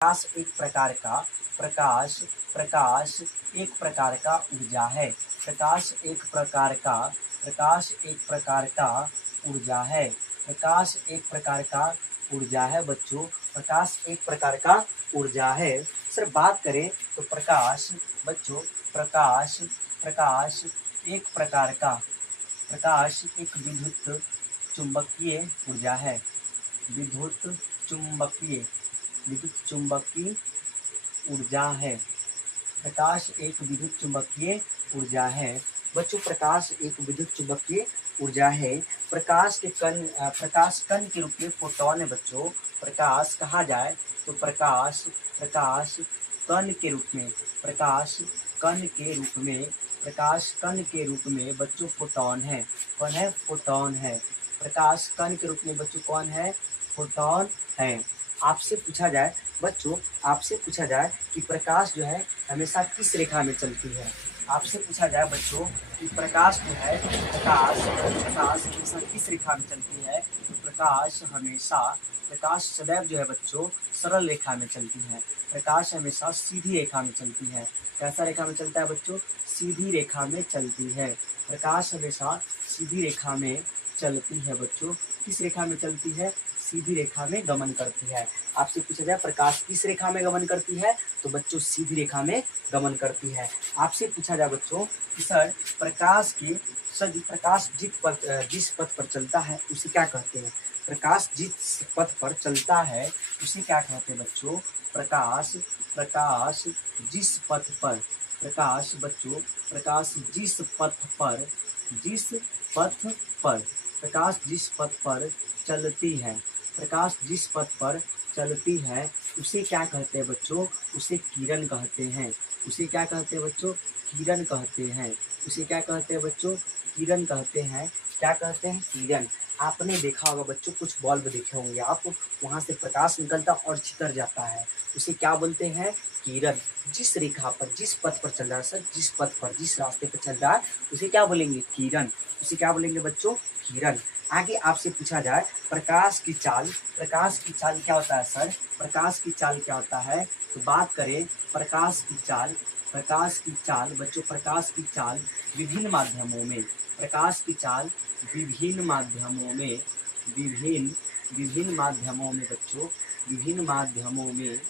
प्रकाश एक प्रकार का प्रकाश प्रकाश एक प्रकार का ऊर्जा है। प्रकाश एक प्रकार का प्रकाश एक प्रकार का ऊर्जा है। प्रकाश एक प्रकार का ऊर्जा है बच्चों। प्रकाश एक प्रकार का ऊर्जा है। सर बात करें तो प्रकाश बच्चों प्रकाश प्रकाश एक प्रकार का प्रकाश एक विद्युत चुंबकीय ऊर्जा है। विद्युत चुंबकीय विद्युत चुंबकीय ऊर्जा है। प्रकाश एक विद्युत चुंबकीय ऊर्जा है बच्चों। प्रकाश एक विद्युत चुंबकीय ऊर्जा है। प्रकाश कण के रूप में फोटोन है बच्चों। प्रकाश कहा जाए तो प्रकाश प्रकाश कण के रूप में प्रकाश कण के रूप में प्रकाश कण के रूप में बच्चों फोटोन है। कौन है? फोटोन है। प्रकाश कण के रूप में बच्चों कौन है? फोटोन है। आपसे पूछा जाए बच्चों, आपसे पूछा जाए कि प्रकाश जो है हमेशा किस रेखा में चलती है। आपसे पूछा जाए बच्चों कि प्रकाश जो है प्रकाश प्रकाश हमेशा किस रेखा में चलती है, तो प्रकाश सदैव जो है बच्चों सरल रेखा में चलती है। प्रकाश हमेशा सीधी रेखा में चलती है। कैसा रेखा में चलता है बच्चों? सीधी रेखा में चलती है। प्रकाश हमेशा सीधी रेखा में चलती है बच्चों। किस रेखा में चलती है? सीधी रेखा में गमन करती है। आपसे पूछा जाए प्रकाश किस रेखा में गमन करती है, तो बच्चों सीधी रेखा में गमन करती है। आपसे पूछा जाए बच्चों कि सर प्रकाश जिस पथ पर चलता है उसे क्या कहते हैं? प्रकाश जिस पथ पर चलता है उसे क्या कहते हैं बच्चों? प्रकाश प्रकाश जिस पथ पर प्रकाश बच्चों प्रकाश जिस पथ पर जिस पथ पर प्रकाश जिस पथ पर चलती है प्रकाश जिस पथ पर चलती है उसे क्या कहते हैं बच्चों? उसे किरण कहते हैं। उसे क्या कहते हैं बच्चों? किरण कहते हैं। उसे क्या कहते हैं बच्चों? किरण कहते हैं। क्या कहते हैं? किरण। आपने देखा होगा बच्चों, कुछ बल्ब देखे होंगे आप, वहाँ से प्रकाश निकलता और छितर जाता है, उसे क्या बोलते हैं? किरण। जिस रेखा पर जिस पथ पर चल रहा है सर, जिस पथ पर जिस रास्ते पर चल रहा है उसे क्या बोलेंगे? किरण। उसे क्या बोलेंगे बच्चों? किरण। आगे आपसे पूछा जाए प्रकाश की चाल क्या होता है सर? प्रकाश की चाल क्या होता है, तो बात करें प्रकाश की चाल बच्चों प्रकाश की चाल विभिन्न माध्यमों में प्रकाश की चाल विभिन्न माध्यमों में विभिन्न माध्यमों में बच्चों विभिन्न माध्यमों में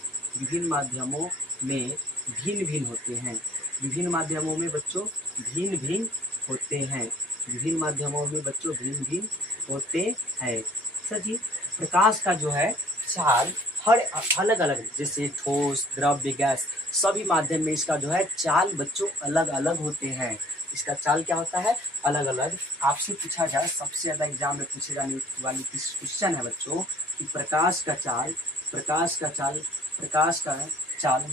भिन्न भिन्न होते हैं। विभिन्न माध्यमों में बच्चों भिन्न भिन्न होते हैं। विभिन्न माध्यमों में बच्चों भिन्न भिन्न होते हैं। सर जी प्रकाश का जो है चाल हर अलग अलग, जैसे ठोस द्रव्य गैस सभी माध्यम में इसका जो है चाल बच्चों अलग अलग होते हैं। इसका चाल क्या होता है? अलग अलग। आपसे पूछा जाए सबसे ज्यादा एग्जाम में पूछे जाने वाली क्वेश्चन है बच्चों कि प्रकाश का चाल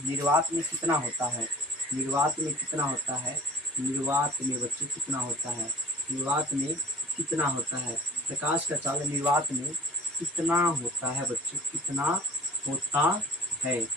निर्वात में कितना होता है? निर्वात में कितना होता है? निर्वात में बच्चों कितना होता है? निर्वात में कितना होता है? प्रकाश का चाल निर्वात में कितना होता है बच्चों? कितना होता है?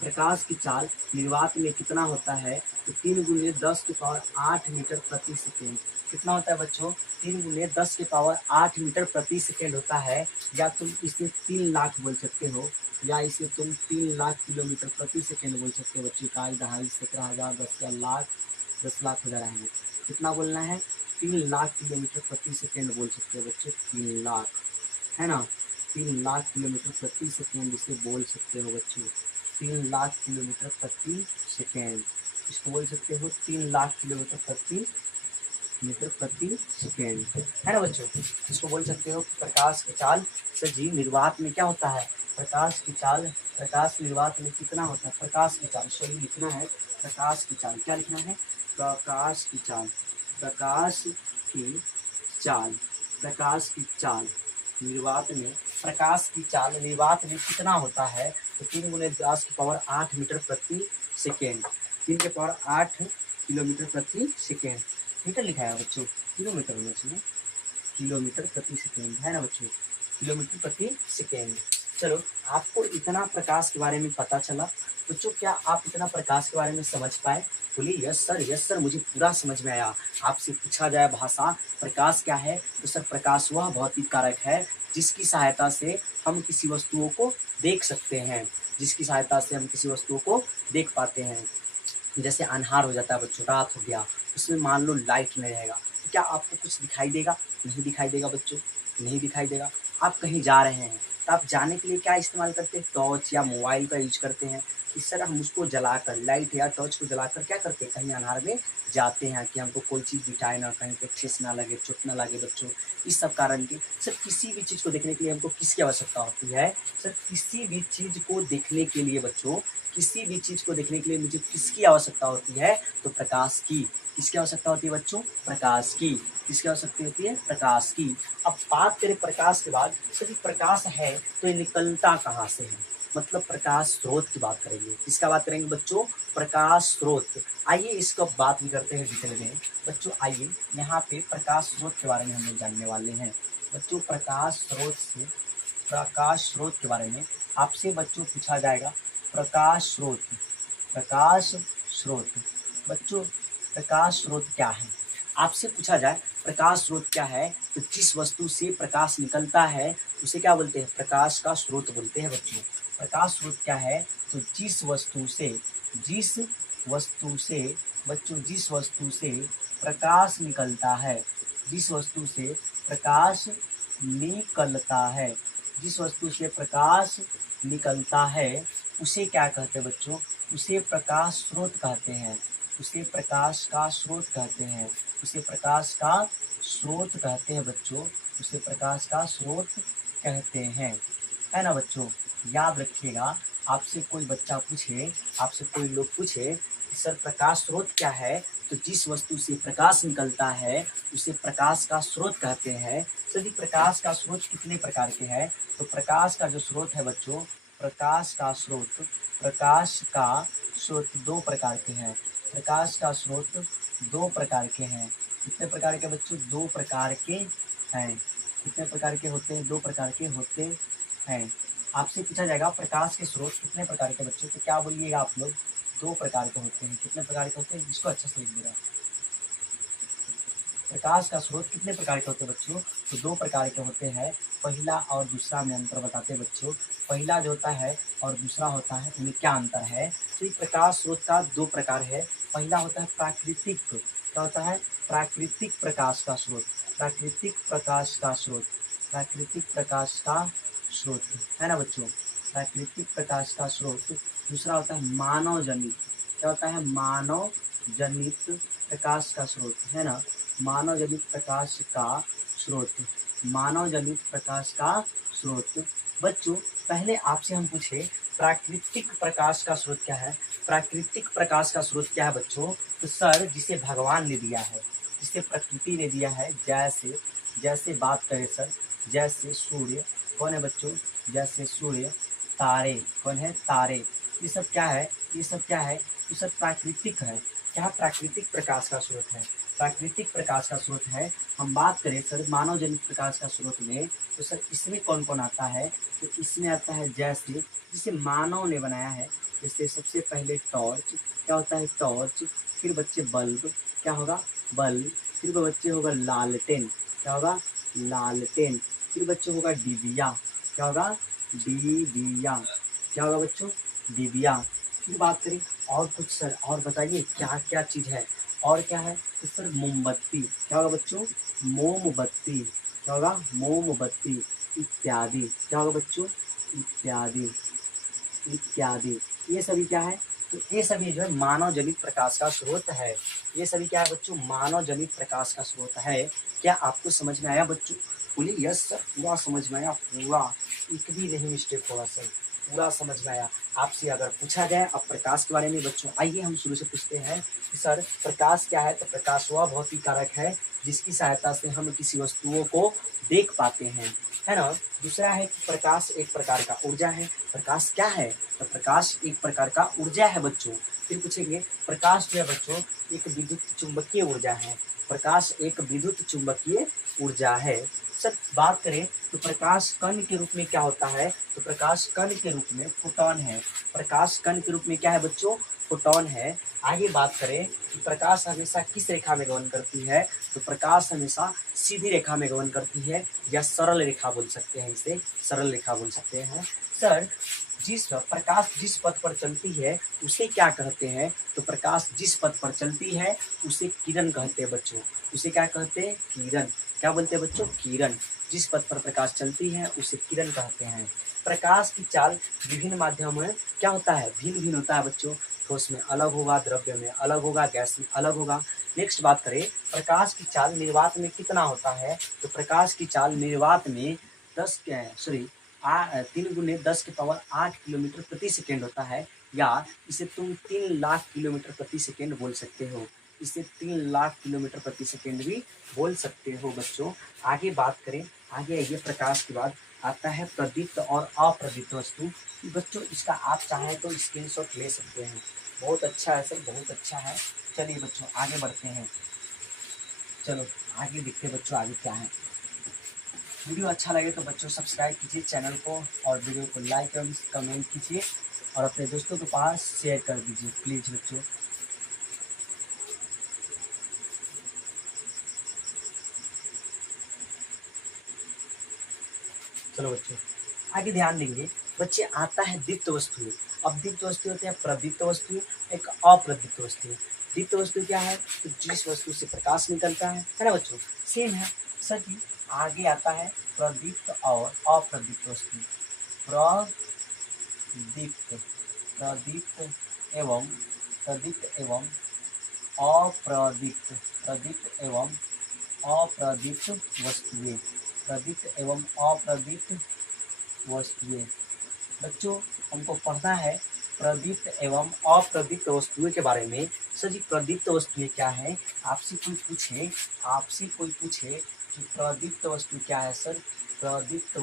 प्रकाश की चाल निर्वात में कितना होता है, तो 3 × 10⁸ मीटर प्रति सेकेंड। कितना होता है बच्चों? 3 × 10⁸ मीटर प्रति सेकेंड होता है। या तुम इसे 3 लाख बोल सकते हो, या इसे तुम 3 लाख किलोमीटर प्रति सेकेंड बोल सकते हो बच्चों। 1 2 17,000 10,000 लाख 10 लाख हो जा रहा है। कितना बोलना है? 3 लाख किलोमीटर प्रति सेकेंड बोल सकते हो बच्चों। 3 लाख है ना, 3 लाख किलोमीटर प्रति सेकेंड इसे बोल सकते हो बच्चों। 3 लाख किलोमीटर प्रति सेकेंड इसको बोल सकते हो। 3 लाख किलोमीटर प्रति सेकेंड है ना बच्चों। इसको बोल सकते हो प्रकाश की चाल। सर जी निर्वात में क्या होता है? प्रकाश की चाल प्रकाश निर्वात में कितना होता है? प्रकाश की चाल सही लिखना है। प्रकाश की चाल क्या लिखना है? प्रकाश की चाल प्रकाश की चाल प्रकाश की चाल निर्वात में प्रकाश की चाल निर्वात में कितना होता है, तो 3 × 10⁸ मीटर प्रति सेकेंड। 3 × 8 किलोमीटर प्रति सेकेंड। मीटर लिखा है बच्चों, किलोमीटर होना चाहिए। किलोमीटर प्रति सेकेंड है ना बच्चों, किलोमीटर प्रति सेकेंड। चलो, आपको इतना प्रकाश के बारे में पता चला। बच्चों, क्या आप इतना प्रकाश के बारे में समझ पाए? बोलिए यस सर, मुझे पूरा समझ में आया। आपसे पूछा जाए भाषा प्रकाश क्या है, तो सर प्रकाश वह भौतिक कारक है जिसकी सहायता से हम किसी वस्तुओं को देख सकते हैं, जिसकी सहायता से हम किसी वस्तुओं को देख पाते हैं। जैसे अंधार हो जाता है बच्चों, रात हो गया, उसमें मान लो लाइट नहीं रहेगा, तो क्या आपको कुछ दिखाई देगा? नहीं दिखाई देगा बच्चों, नहीं दिखाई देगा। आप कहीं जा रहे हैं, तो आप जाने के लिए क्या इस्तेमाल करते हैं? टॉर्च या मोबाइल का यूज करते हैं। इस तरह हम उसको जलाकर, लाइट या टॉर्च को जलाकर क्या करते हैं? कहीं अंधार में जाते हैं कि हमको कोई चीज़ दिखाए ना, कहीं पे ठेस ना लगे, चोट ना लगे बच्चों। इस सब कारण की सर किसी भी चीज़ को देखने के लिए हमको किसकी आवश्यकता होती है? सर किसी भी चीज़ को देखने के लिए बच्चों, किसी भी चीज़ को देखने के लिए मुझे किसकी आवश्यकता होती है? तो प्रकाश की। किसकी आवश्यकता होती है बच्चों? प्रकाश की। किसकी आवश्यकता होती है? प्रकाश की। अब बात करें प्रकाश के बाद, यदि प्रकाश है तो ये निकलता कहाँ से है? मतलब प्रकाश स्रोत की बात करेंगे। किसका बात करेंगे बच्चों? प्रकाश स्रोत। आइए इसका बात भी करते हैं डिटेल में। बच्चों आइए यहाँ पे प्रकाश स्रोत के बारे में हम लोग जानने वाले हैं। बच्चों प्रकाश स्रोत के बारे में आपसे बच्चों पूछा जाएगा। प्रकाश स्रोत, प्रकाश स्रोत। बच्चों प्रकाश स्रोत क्या है? आपसे पूछा जाए प्रकाश स्रोत क्या है, तो जिस वस्तु से प्रकाश निकलता है उसे क्या बोलते हैं? प्रकाश का स्रोत बोलते हैं बच्चों। प्रकाश स्रोत क्या है? तो जिस वस्तु से बच्चों, जिस वस्तु से प्रकाश निकलता है, जिस वस्तु से प्रकाश निकलता है, जिस वस्तु से प्रकाश निकलता है उसे क्या कहते हैं बच्चों? उसे प्रकाश स्रोत कहते हैं। उसे प्रकाश का स्रोत कहते हैं। उसे प्रकाश का स्रोत कहते हैं बच्चों। उसे प्रकाश का स्रोत कहते हैं, है ना बच्चों? याद रखिएगा, आपसे कोई बच्चा पूछे, आपसे कोई लोग पूछे कि सर प्रकाश स्रोत क्या है, तो जिस वस्तु से प्रकाश निकलता है उसे प्रकाश का स्रोत कहते हैं। सभी प्रकाश का स्रोत कितने प्रकार के हैं? तो प्रकाश का जो स्रोत है बच्चों, प्रकाश का स्रोत दो प्रकार के हैं। प्रकाश का स्रोत दो प्रकार के हैं। कितने प्रकार के बच्चों? दो प्रकार के हैं। कितने प्रकार के होते हैं? दो प्रकार के होते हैं। आपसे पूछा जाएगा प्रकाश के स्रोत कितने प्रकार के बच्चों, तो क्या बोलिएगा आप लोग? दो प्रकार के होते हैं। कितने प्रकार के होते हैं? इसको अच्छे से लिख देगा। प्रकाश का स्रोत कितने प्रकार के होते हैं बच्चों? तो दो प्रकार के होते हैं। पहला और दूसरा में अंतर बताते हैं बच्चों। पहला जो होता है और दूसरा होता है, उनमें क्या अंतर है? तो ये प्रकाश स्रोत का दो प्रकार है। पहला होता है प्राकृतिक। क्या होता है? प्राकृतिक प्रकाश का स्रोत। प्राकृतिक प्रकाश का स्रोत। प्राकृतिक प्रकाश का स्रोत, है ना बच्चों? प्राकृतिक प्रकाश का स्रोत। दूसरा होता है मानव जनित। क्या होता है? मानव जनित प्रकाश का स्रोत, है ना? मानव जनित प्रकाश का स्रोत। मानव जनित प्रकाश का स्रोत। बच्चों पहले आपसे हम पूछे प्राकृतिक प्रकाश का स्रोत क्या है? प्राकृतिक प्रकाश का स्रोत क्या है बच्चों? तो सर जिसे भगवान ने दिया है, जिसे प्रकृति ने दिया है, जैसे जैसे बात करें सर, जैसे सूर्य, कौन है बच्चों? जैसे सूर्य, तारे, कौन है? तारे। ये सब क्या है? ये सब क्या है? ये सब प्राकृतिक है। क्या? प्राकृतिक प्रकाश का स्रोत है। प्राकृतिक प्रकाश का स्रोत है। हम बात करें सर मानव जनित प्रकाश का स्रोत में, तो सर इसमें कौन कौन आता है? तो इसमें आता है जैसे जिसे मानव ने बनाया है। जैसे सबसे पहले टॉर्च। क्या होता है? टॉर्च। फिर बच्चे बल्ब। क्या होगा? बल्ब। फिर बच्चे होगा लालटेन। क्या होगा? लालटेन। फिर बच्चों होगा डिबिया। क्या होगा? डिबिया। क्या होगा बच्चों? डिबिया। फिर बात करें और कुछ सर, और बताइए क्या क्या चीज़ है? और क्या है? तो सर मोमबत्ती। क्या होगा बच्चों? मोमबत्ती। क्या होगा? मोमबत्ती। इत्यादि। क्या होगा बच्चों? इत्यादि। इत्यादि। ये सभी क्या है? तो ये सभी जो है मानव जनित प्रकाश का स्रोत है। ये सभी क्या है बच्चों? मानव जनित प्रकाश का स्रोत है। क्या आपको समझ में आया बच्चों? बोलिए यस सर, पूरा समझ में आया, पूरा, एक भी नहीं मिस्टेक होगा सर, पूरा समझ में आया। आपसे अगर पूछा जाए अब प्रकाश के बारे में बच्चों, आइए हम शुरू से पूछते हैं कि सर प्रकाश क्या है? तो प्रकाश वह भौतिक कारक है जिसकी सहायता से हम किसी वस्तुओं को देख पाते हैं, है ना? दूसरा है कि प्रकाश एक प्रकार का ऊर्जा है। प्रकाश क्या है? तो प्रकाश एक प्रकार का ऊर्जा है बच्चों। फिर पूछेंगे प्रकाश जो है बच्चों एक विद्युत चुंबकीय ऊर्जा है। प्रकाश एक विद्युत चुंबकीय ऊर्जा है। सर बात करें तो प्रकाश कण के रूप में क्या होता है, तो प्रकाश कण के रूप में फोटोन है। प्रकाश कण के रूप में क्या है बच्चों, फोटोन है। आगे बात करें कि प्रकाश हमेशा किस रेखा में गमन करती है, तो प्रकाश हमेशा सीधी रेखा में गमन करती है, या सरल रेखा बोल सकते हैं, इसे सरल रेखा बोल सकते हैं। सर प्रकाश जिस पथ पर चलती है उसे क्या कहते हैं, तो प्रकाश जिस पथ पर चलती है उसे किरण कहते हैं बच्चों। उसे क्या कहते हैं, किरण। क्या बोलते हैं बच्चों, किरण। जिस पथ पर प्रकाश चलती है उसे किरण कहते हैं। प्रकाश की चाल विभिन्न माध्यमों में क्या होता है, भिन्न भिन्न होता है बच्चों। ठोस में अलग होगा, द्रव्य में अलग होगा, गैस में अलग होगा। नेक्स्ट बात करें, प्रकाश की चाल निर्वात में कितना होता है, तो प्रकाश की चाल निर्वात में 3 × 10⁻8 किलोमीटर प्रति सेकेंड होता है, या इसे तुम 3 लाख किलोमीटर प्रति सेकेंड बोल सकते हो। इसे 3 लाख किलोमीटर प्रति सेकेंड भी बोल सकते हो बच्चों। आगे बात करें, आगे ये प्रकाश के बाद आता है प्रदीप्त और अप्रदीप्त वस्तु। बच्चों इसका आप चाहें तो स्क्रीनशॉट ले सकते हैं, बहुत अच्छा है सर, बहुत अच्छा है। चलिए बच्चों आगे बढ़ते हैं, चलो आगे देखते हैं बच्चों आगे क्या है। वीडियो अच्छा लगे तो बच्चों सब्सक्राइब कीजिए चैनल को, और वीडियो को लाइक और कमेंट कीजिए, और अपने दोस्तों के पास शेयर कर दीजिए प्लीज़ बच्चों। चलो बच्चों आगे ध्यान देंगे। बच्चे आता है दीप्त वस्तुएं। अब दीप्त वस्तु होते हैं प्रदीप्त वस्तु, एक अप्रदीप्त वस्तु। दीप्त वस्तु क्या है, तो जिस वस्तु से प्रकाश निकलता है ना बच्चों, सेम है सर जी। आगे आता है प्रदीप्त और अप्रदीप्त वस्तु। प्रदीप्त प्रदीप्त एवं अप्रदीप्त, प्रदीप्त एवं अप्रदीप्त वस्तुएं, प्रदीप्त एवं अप्रदीप्त वस्तुएं। बच्चों हमको पढ़ना है प्रदीप्त एवं अप्रदीप्त वस्तुएं के बारे में। सर जी प्रदीप्त वस्तुएं क्या है, आपसे कोई पूछे कि प्रदीप्त वस्तु क्या है सर, प्रदीप्त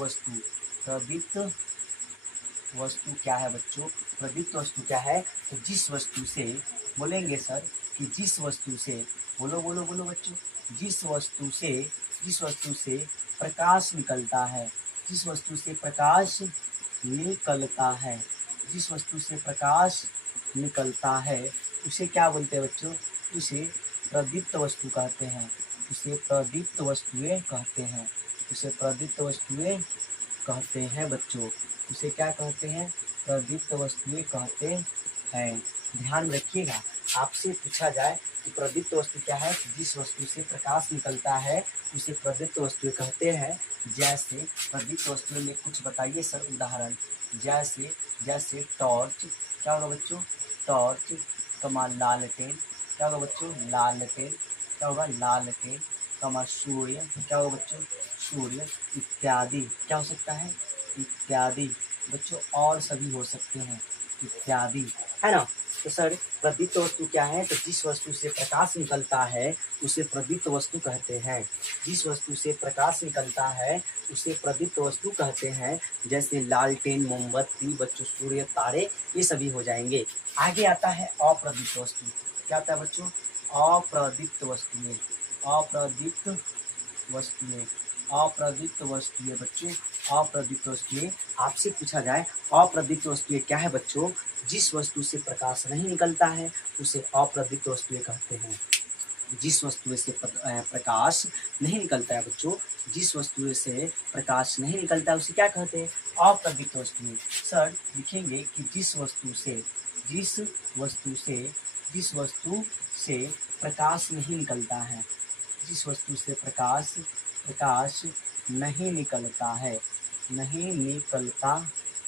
वस्तु क्या है बच्चों, प्रदीप्त वस्तु क्या है, तो जिस वस्तु से, बोलेंगे सर कि जिस वस्तु से, बोलो बोलो बोलो बच्चों, जिस वस्तु से प्रकाश निकलता है, जिस वस्तु से प्रकाश निकलता है, जिस वस्तु से प्रकाश निकलता है उसे क्या बोलते हैं बच्चों, उसे प्रदीप्त वस्तु कहते हैं, उसे प्रदीप्त वस्तुएं कहते हैं, उसे प्रदीप्त वस्तुएं कहते हैं बच्चों। उसे क्या कहते हैं, प्रदीप्त वस्तुएं कहते हैं। ध्यान रखिएगा, आपसे पूछा जाए कि प्रदीप्त वस्तु क्या है, जिस वस्तु से प्रकाश निकलता है उसे प्रदीप्त वस्तुएं कहते हैं। जैसे प्रदीप्त वस्तुओं में कुछ बताइए सर उदाहरण, जैसे टॉर्च, क्या होगा बच्चों, टॉर्च, लालटेन, क्या होगा बच्चों, लालटेन, क्या होगा, लालटेन, सूर्य, क्या होगा बच्चों, सूर्य, इत्यादि। क्या हो सकता है, इत्यादि बच्चों, और सभी हो सकते हैं, इत्यादि, है ना। तो सर प्रदीप्त वस्तु क्या है, तो जिस वस्तु से प्रकाश निकलता है उसे प्रदीप्त वस्तु कहते हैं। जिस वस्तु से प्रकाश निकलता है उसे प्रदीप्त वस्तु कहते हैं। जैसे लालटेन, मोमबत्ती बच्चों, सूर्य, तारे, ये सभी हो जाएंगे। आगे आता है अप्रदीप्त वस्तु। क्या आता है बच्चों, अप्रदीप्त वस्तुएं, अप्रदीप्त वस्तुएं, अप्रदीप्त वस्तुएं बच्चों, अप्रदीप्त वस्तुएं। आपसे पूछा जाए अप्रदीप्त वस्तुएं क्या है बच्चों, जिस वस्तु से प्रकाश नहीं निकलता है उसे अप्रदीप्त वस्तुएं कहते हैं। जिस वस्तु से प्रकाश नहीं निकलता है बच्चों, जिस वस्तु से प्रकाश नहीं निकलता है उसे क्या कहते हैं, अप्रदीप्त वस्तुएं। सर लिखेंगे कि जिस वस्तु से प्रकाश नहीं निकलता है, जिस वस्तु से प्रकाश नहीं निकलता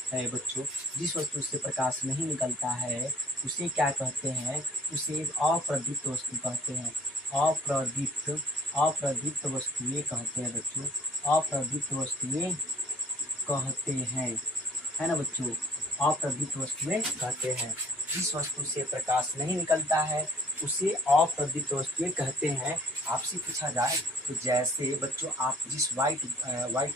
है बच्चों, जिस वस्तु से प्रकाश नहीं निकलता है उसे क्या कहते हैं, उसे अप्रदीप्त वस्तु कहते हैं। अप्रदीप्त वस्तुएं कहते हैं बच्चों, अप्रदीप्त वस्तुएं कहते हैं, है ना बच्चों, अप्रदीप्त वस्तुएं कहते हैं। जिस वस्तु से प्रकाश नहीं निकलता है उसे अप्रदीप्त वस्तुएं कहते हैं। आपसे पूछा जाए तो जैसे बच्चों आप जिस व्हाइट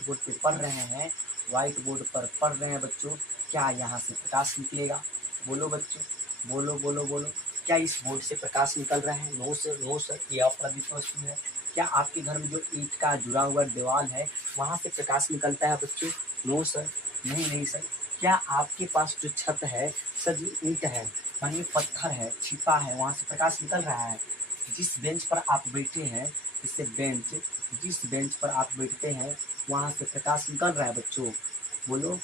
बोर्ड पे पढ़ रहे हैं, व्हाइट बोर्ड पर पढ़ रहे हैं बच्चों, क्या यहाँ से प्रकाश निकलेगा, बोलो बच्चों, बोलो बोलो बोलो, क्या इस बोर्ड से प्रकाश निकल रहा है? नो सर, नो सर, ये अप्रदीप्त वस्तु है। क्या आपके घर में जो ईंट का जुड़ा हुआ दीवार है वहाँ से प्रकाश निकलता है बच्चों? नो सर, नहीं नहीं सर। क्या आपके पास जो छत है सर, ये ईंट है, मानिए पत्थर है, छिपा है, वहाँ से प्रकाश निकल रहा है? जिस बेंच पर आप बैठे हैं, इससे बेंच, जिस बेंच पर आप बैठते हैं वहाँ से प्रकाश निकल रहा है बच्चों? बोलो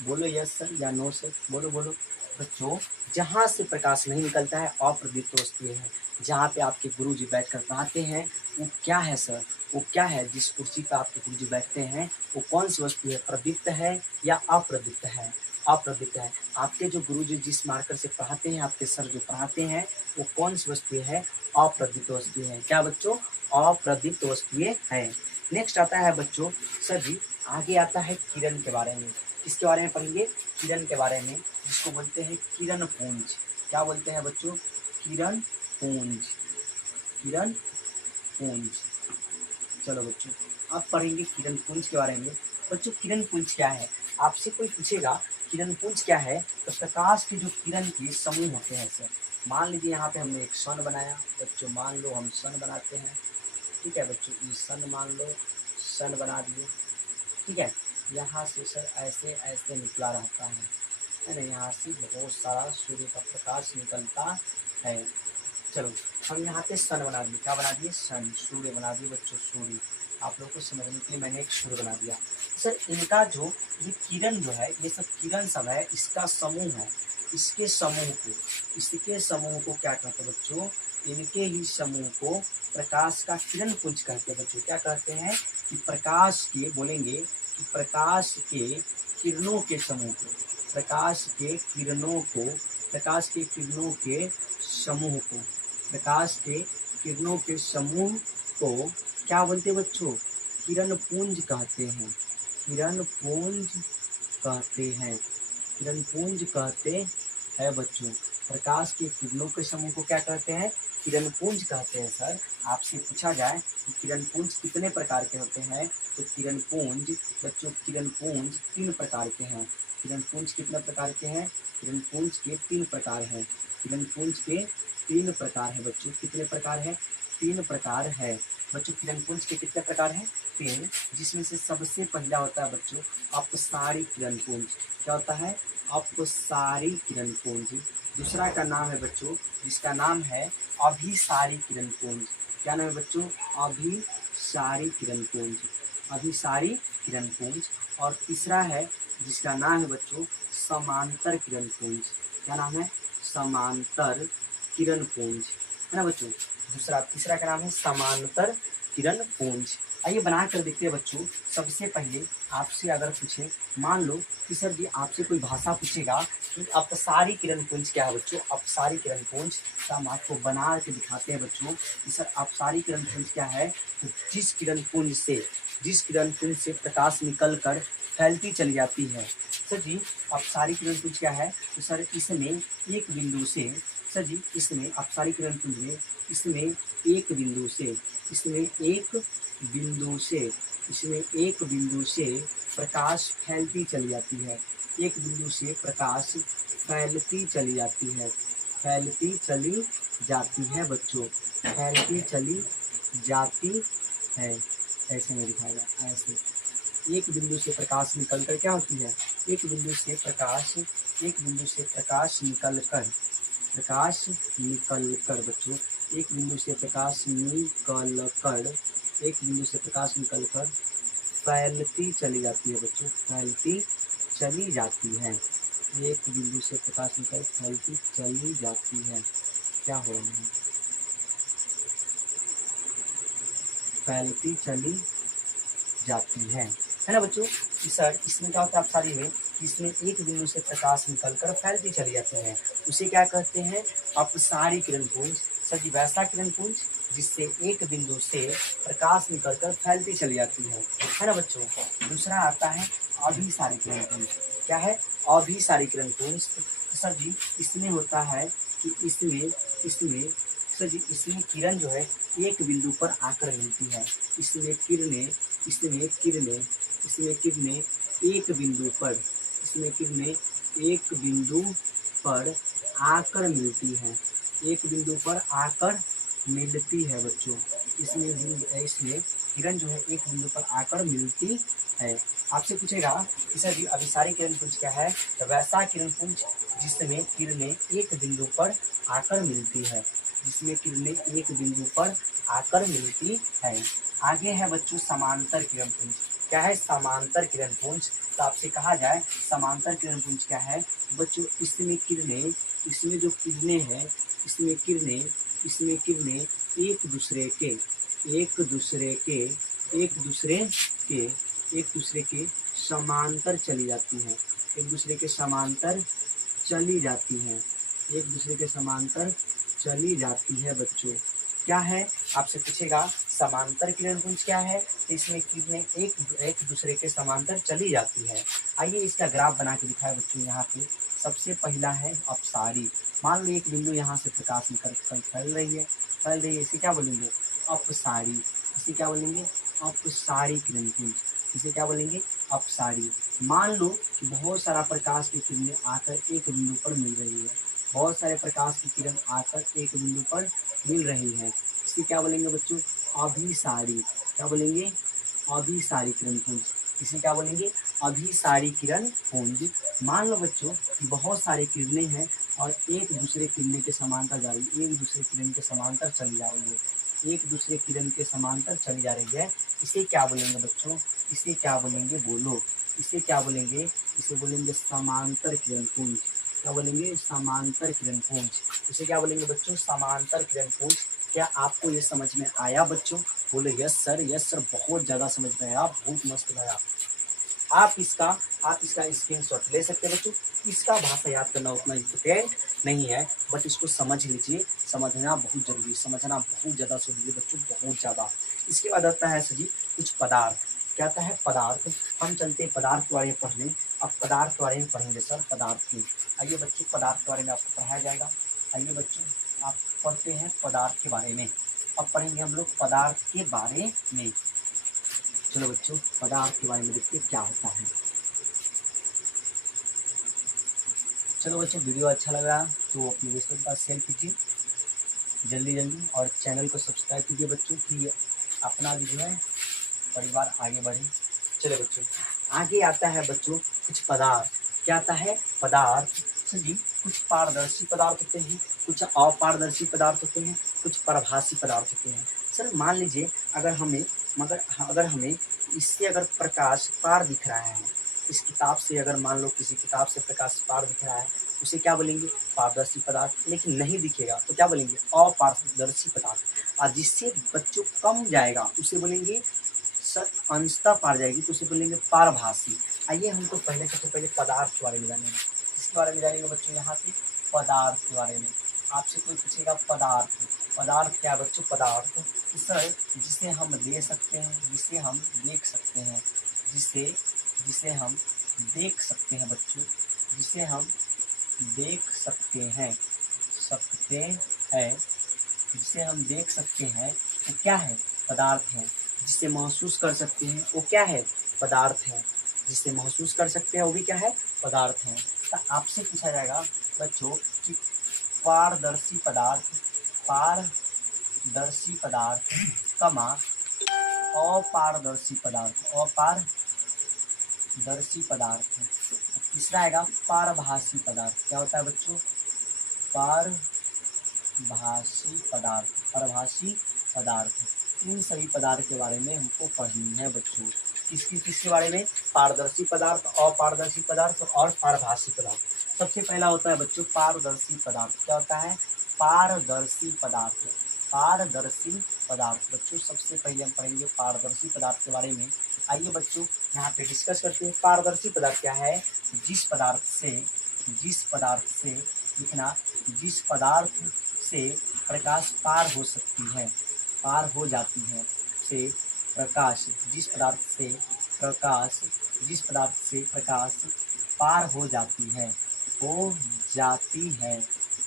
बोलो, यस सर या नो सर, बोलो बोलो। बच्चों, जहाँ से प्रकाश नहीं निकलता है अप्रदीप्त वस्तु है। जहाँ पे आपके गुरुजी बैठकर पढ़ाते हैं वो क्या है सर? वो क्या है? जिस कुर्सी पर आपके गुरुजी बैठते हैं वो कौन सी वस्तु है? प्रदीप्त है या अप्रदीप्त है? अप्रदीप्त है। आपके जो गुरुजी जिस मार्कर से पढ़ाते हैं, आपके सर जो पढ़ाते हैं, वो कौन सी वस्तु है? अप्रदीप्त वस्तु है। क्या बच्चों? अप्रदीप्त वस्तुएं है। नेक्स्ट आता है बच्चों, सर जी आगे आता है किरण के बारे में। किसके बारे में पढ़ेंगे? किरण के बारे में, जिसको बोलते हैं किरण पुंज। क्या बोलते हैं बच्चों? किरण पुंज, किरण पुंज। चलो बच्चों, आप पढ़ेंगे किरण पुंज के बारे में। बच्चों, किरण पुंज क्या है? आपसे कोई पूछेगा किरण पुंज क्या है, तो प्रकाश के जो किरण के समूह होते हैं सर। मान लीजिए यहाँ पे हमने एक सन बनाया बच्चों, मान लो हम सन बनाते हैं, ठीक है बच्चों, ये सन मान लो, सन बना दिए, ठीक है। यहाँ से सर ऐसे ऐसे निकला रहता है ना, यहाँ से बहुत सारा सूर्य का प्रकाश निकलता है। चलो, हम यहाँ पे सन बना दिए। क्या बना दिए? सन, सूर्य बना दिए बच्चों, सूर्य। आप लोग को समझने के लिए मैंने एक सूर्य बना दिया। सर इनका जो ये किरण जो है, ये सब किरण सब है, इसका समूह है। इसके समूह को क्या कहते हैं बच्चों? इनके ही समूह को प्रकाश का किरण पुंज कहते हैं बच्चों। क्या कहते हैं? कि प्रकाश के, बोलेंगे कि प्रकाश के किरणों के समूह को, प्रकाश के किरणों को, प्रकाश के किरणों के समूह को, प्रकाश के किरणों के समूह को क्या बोलते हैं बच्चों? किरण पुंज कहते हैं। किरण पुंज कहते हैं। किरण पुंज कहते हैं बच्चों। प्रकाश के किरणों के समूह को क्या कहते हैं? किरण पुंज कहते हैं। सर आपसे पूछा जाए कि किरण पुंज कितने प्रकार के होते हैं, तो किरण पुंज बच्चों, किरण पुंज 3 प्रकार के हैं। किरण पुंज कितने प्रकार के हैं? किरण पुंज के 3 प्रकार हैं। किरण पुंज के 3 प्रकार है बच्चों। कितने प्रकार है? 3 प्रकार है बच्चों। किरण पुंज के कितने प्रकार हैं? 3, जिसमें से सबसे पहला होता है बच्चों अपसारी किरण पुंज। क्या होता है? अपसारी किरण पुंज। दूसरा का नाम है बच्चों, जिसका नाम है अभिसारी किरण पुंज। क्या नाम है बच्चों? अभिसारी किरण पुंज, अभिसारी किरण पुंज। और तीसरा है जिसका नाम है बच्चों समांतर किरण पुंज। क्या नाम है? समांतर किरण पुंज, है ना बच्चों। तीसरा का नाम है समांतर किरण पुंज। आइए बना कर देखते हैं बच्चों। सबसे पहले आपसे अगर पूछे, मान लो कि सर जी आपसे कोई भाषा पूछेगा कि अपसारी किरण पुंज क्या है बच्चों, अपसारी किरण पुंज, तो हम आपको बना के दिखाते हैं बच्चों कि सर अपसारी किरण पुंज क्या है। तो जिस किरण पुंज से प्रकाश निकल कर फैलती चली जाती है। सर जी अपसारी किरण पुंज क्या है? तो सर इसमें एक बिंदु से, सर जी इसमें अपसारी किरण पुंज में, इसमें एक बिंदु से प्रकाश फैलती चली जाती है। एक बिंदु से प्रकाश फैलती चली जाती है, फैलती चली जाती है बच्चों, फैलती चली जाती है। ऐसे में दिखाएगा, ऐसे एक बिंदु से प्रकाश निकलकर क्या होती है? एक बिंदु से प्रकाश निकलकर बच्चों, एक बिंदु से प्रकाश निकलकर फैलती चली जाती है बच्चों, फैलती चली जाती है। एक बिंदु से प्रकाश निकल फैलती चली जाती है। क्या हो रहा है? फैलती चली जाती है ना बच्चों। सर इसमें क्या होता है अपसारी में? इसमें एक बिंदु से प्रकाश निकलकर फैलती चली जाती है, उसे क्या कहते हैं? अपसारी किरण पुंज। सर जी वैसा किरण पुंज जिससे एक बिंदु से प्रकाश निकलकर फैलती चली जाती है ना बच्चों। दूसरा आता है अभिसारी किरण पुंज। क्या है? अभिसारी किरण पुंज। सर जी इसमें होता है कि इसमें सर जी इसमें किरण जो है एक बिंदु पर आकर मिलती है। इसमें किरणें एक बिंदु पर आकर मिलती है। एक बिंदु पर आकर मिलती है बच्चों। इसमें किरण जो है एक बिंदु पर आकर मिलती है। आपसे पूछेगा कि सर जी अभिसारी किरण पुंज क्या है? तो वैसा किरण पुंज जिसमें किरणें एक बिंदु पर आकर मिलती है, जिसमें किरणें एक बिंदु पर आकर मिलती है। आगे है बच्चों समांतर किरण पुंज। क्या है समांतर किरण पुंज? तो आपसे कहा जाए समांतर किरण पुंज क्या है बच्चों? इसमें जो किरणें हैं, इसमें किरणें एक दूसरे के एक दूसरे के एक दूसरे के एक दूसरे के समांतर चली जाती हैं, एक दूसरे के समांतर चली जाती हैं, एक दूसरे के समांतर चली जाती है बच्चों। क्या है आपसे पूछेगा समांतर किरण पुंज क्या है? तो इसमें किरणें एक दूसरे के समांतर चली जाती है। आइए इसका ग्राफ बना के दिखाए बच्चों। यहाँ पे सबसे पहला है अपसारी। मान लो एक बिंदु यहाँ से प्रकाश निकल फैल रही है, इसे क्या बोलेंगे? अपसारी। इसे क्या बोलेंगे? अपसारी किरण पुंज। इसे क्या बोलेंगे? अपसारी। मान लो कि बहुत सारा प्रकाश की किरणें आकर एक बिंदु पर मिल रही है, बहुत सारे प्रकाश की किरण आकर एक बिंदु पर मिल रही है, इसे क्या बोलेंगे बच्चों? अभिसारी। क्या बोलेंगे? अभिसारी किरण पुंज। इसे क्या बोलेंगे? अभिसारी किरण पुंज। मान लो बच्चों कि बहुत सारी किरणें हैं और एक दूसरे किरणें के समांतर जा रही है, एक दूसरे किरण के समांतर चली जा रही है, एक दूसरे किरण के समांतर चली जा रही है। इसे क्या बोलेंगे बच्चों? इसे क्या बोलेंगे? बोलो। इसे क्या बोलेंगे? इसे बोलेंगे समांतर किरण पुंज। क्या बोलेंगे? समांतर किरण पुंज। इसे क्या बोलेंगे बच्चों? समांतर किरण पुंज। क्या आपको ये समझ में आया बच्चों? बोले यस सर, बहुत ज़्यादा समझ में आया, बहुत मस्त आया। आप इसका स्क्रीनशॉट ले सकते हैं बच्चों। इसका भाषा याद करना उतना इम्पोर्टेंट नहीं है, बट इसको समझ लीजिए, समझना बहुत जरूरी, समझना बहुत ज़्यादा जरूरी बच्चों, बहुत ज़्यादा। इसके बाद आता है सर जी कुछ पदार्थ। क्या आता है? पदार्थ। हम चलते हैं पदार्थ के बारे में पढ़ने। अब पदार्थ के बारे में पढ़ेंगे सर, पदार्थ की। आइए बच्चों पदार्थ के बारे में आपको पढ़ाया जाएगा। आइए बच्चों आप पढ़ते हैं पदार्थ के बारे में। अब पढ़ेंगे हम लोग पदार्थ के बारे में। चलो बच्चों पदार्थ के बारे में देखते क्या होता है। चलो बच्चों वीडियो अच्छा लगा तो अपने दोस्तों के पास शेयर कीजिए जल्दी और चैनल को सब्सक्राइब कीजिए बच्चों कि अपना भी जो है परिवार आगे बढ़े। चलो बच्चों आगे आता है बच्चों कुछ पदार्थ। क्या आता है? पदार्थ। जी कुछ पारदर्शी पदार्थ होते हैं, कुछ अपारदर्शी पदार्थ होते हैं, कुछ परभासी पदार्थ होते हैं। सर मान लीजिए अगर हमें इससे अगर प्रकाश पार दिख रहा है, इस किताब से अगर मान लो किसी किताब से प्रकाश पार दिख रहा है, उसे क्या बोलेंगे? पारदर्शी पदार्थ। लेकिन नहीं दिखेगा तो क्या बोलेंगे? अपारदर्शी पदार्थ। और जिससे बच्चों कम जाएगा उसे बोलेंगे सर अंशतः पार जाएगी तो उसे बोलेंगे पारभासी। आइए हमको सबसे पहले पदार्थ के बारे में जानेंगे। इसके बारे में जानेंगे बच्चों यहाँ पे पदार्थ के बारे में। आपसे कोई पूछेगा पदार्थ क्या है बच्चों? पदार्थ सर जिसे हम दे सकते हैं, जिसे हम देख सकते हैं, जिसे हम देख सकते हैं बच्चों, जिसे हम देख जिसे हम देख सकते हैं वो क्या है? पदार्थ है। जिसे महसूस कर सकते हैं वो क्या है? पदार्थ है। जिसे महसूस कर सकते हैं वो भी क्या है? पदार्थ है। तो आपसे पूछा जाएगा बच्चों कि पारदर्शी पदार्थ कमा अपारदर्शी पदार्थ। तीसरा आएगा पारभासी पदार्थ। क्या होता है बच्चों? परभासी पदार्थ। इन सभी पदार्थ के बारे में हमको पढ़नी है बच्चों। किसके बारे में? पारदर्शी पदार्थ, अपारदर्शी पदार्थ और पारभासी पदार्थ। सबसे पहला होता है बच्चों पारदर्शी पदार्थ। क्या होता है? पारदर्शी पदार्थ बच्चों सबसे पहले हम पढ़ेंगे पारदर्शी पदार्थ के बारे में। आइए बच्चों यहाँ पे डिस्कस करते हैं। पारदर्शी पदार्थ क्या है? जिस पदार्थ से प्रकाश पार हो जाती है, जिस पदार्थ से प्रकाश पार हो जाती है,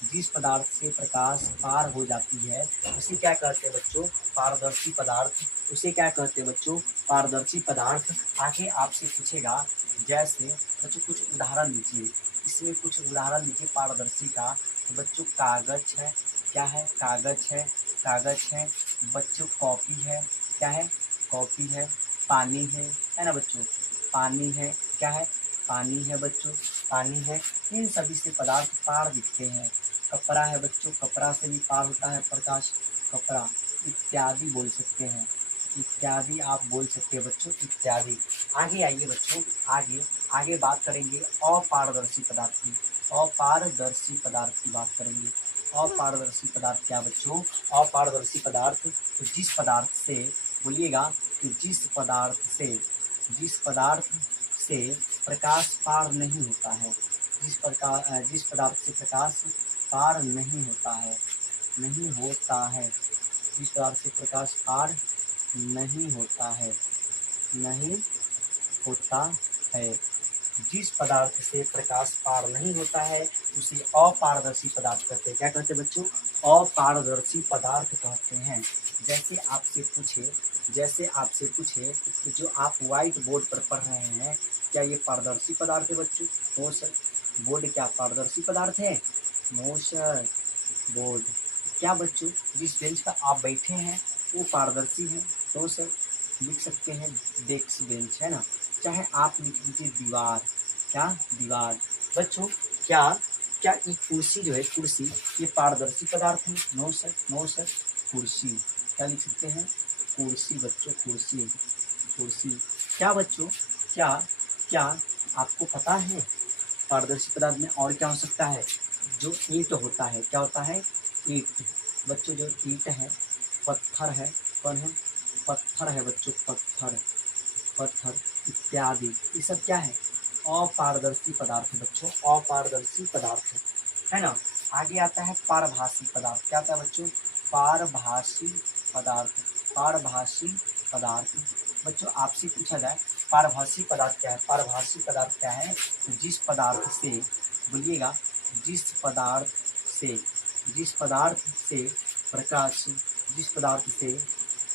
जिस पदार्थ से प्रकाश पार हो जाती है उसे क्या कहते हैं बच्चों? पारदर्शी पदार्थ। उसे क्या कहते हैं बच्चों? पारदर्शी पदार्थ। आगे आपसे पूछेगा जैसे बच्चों कुछ उदाहरण दीजिए। इसमें कुछ उदाहरण लीजिए पारदर्शी का। तो बच्चों कागज है, क्या है, कागज है, कागज है। बच्चों कॉपी है, क्या है, कॉपी है। पानी है ना बच्चों, पानी है, क्या है, पानी है बच्चों, पानी है। इन सभी से पदार्थ पार दिखते हैं। कपड़ा है बच्चों, कपड़ा से भी पार होता है प्रकाश, कपड़ा। इत्यादि बोल सकते हैं, इत्यादि आप बोल सकते हैं बच्चों, इत्यादि। आगे आइए बच्चों, आगे आगे बात करेंगे अपारदर्शी पदार्थ की। अपारदर्शी पदार्थ की बात करेंगे। अपारदर्शी पदार्थ क्या बच्चों, अपारदर्शी पदार्थ तो जिस पदार्थ से, बोलिएगा, कि जिस पदार्थ से, जिस पदार्थ से प्रकाश पार नहीं होता है, जिस पदार्थ से प्रकाश पार नहीं होता है, नहीं होता है, जिस पदार्थ से प्रकाश पार नहीं होता है, नहीं होता है, जिस पदार्थ से प्रकाश पार नहीं होता है उसे अपारदर्शी पदार्थ कहते हैं। क्या कहते हैं बच्चों, अपारदर्शी पदार्थ कहते हैं। जैसे आपसे पूछे कि जो आप व्हाइट बोर्ड पर पढ़ रहे हैं क्या ये पारदर्शी पदार्थ है बच्चों? No sir. बोर्ड क्या पारदर्शी पदार्थ है? No sir. बोर्ड क्या बच्चों, जिस बेंच पर आप बैठे हैं वो पारदर्शी है? No sir. लिख सकते हैं डेस्क बेंच, है ना। चाहे आप लिख लीजिए दीवार, क्या, दीवार। बच्चों क्या क्या ये कुर्सी जो है, कुर्सी, ये पारदर्शी पदार्थ है? No sir, no sir. कुर्सी क्या लिख सकते हैं, कुर्सी बच्चों, कुर्सी, कुर्सी। क्या बच्चों, क्या क्या आपको पता है पारदर्शी पदार्थ में और क्या हो सकता है? जो ईंट होता है, क्या होता है, ईंट। बच्चों जो ईंट है, पत्थर है, कौन है, पत्थर है बच्चों, पत्थर, पत्थर इत्यादि, ये सब क्या है, अपारदर्शी पदार्थ है बच्चों, अपारदर्शी पदार्थ है ना। आगे आता है पारभासी पदार्थ। क्या आता है बच्चों, पारभासी पदार्थ, पारभासी पदार्थ। बच्चों आपसे पूछा जाए पारभासी पदार्थ क्या है, पारभासी पदार्थ क्या है, तो जिस पदार्थ से, बोलिएगा, जिस पदार्थ से, जिस पदार्थ से प्रकाश, जिस पदार्थ से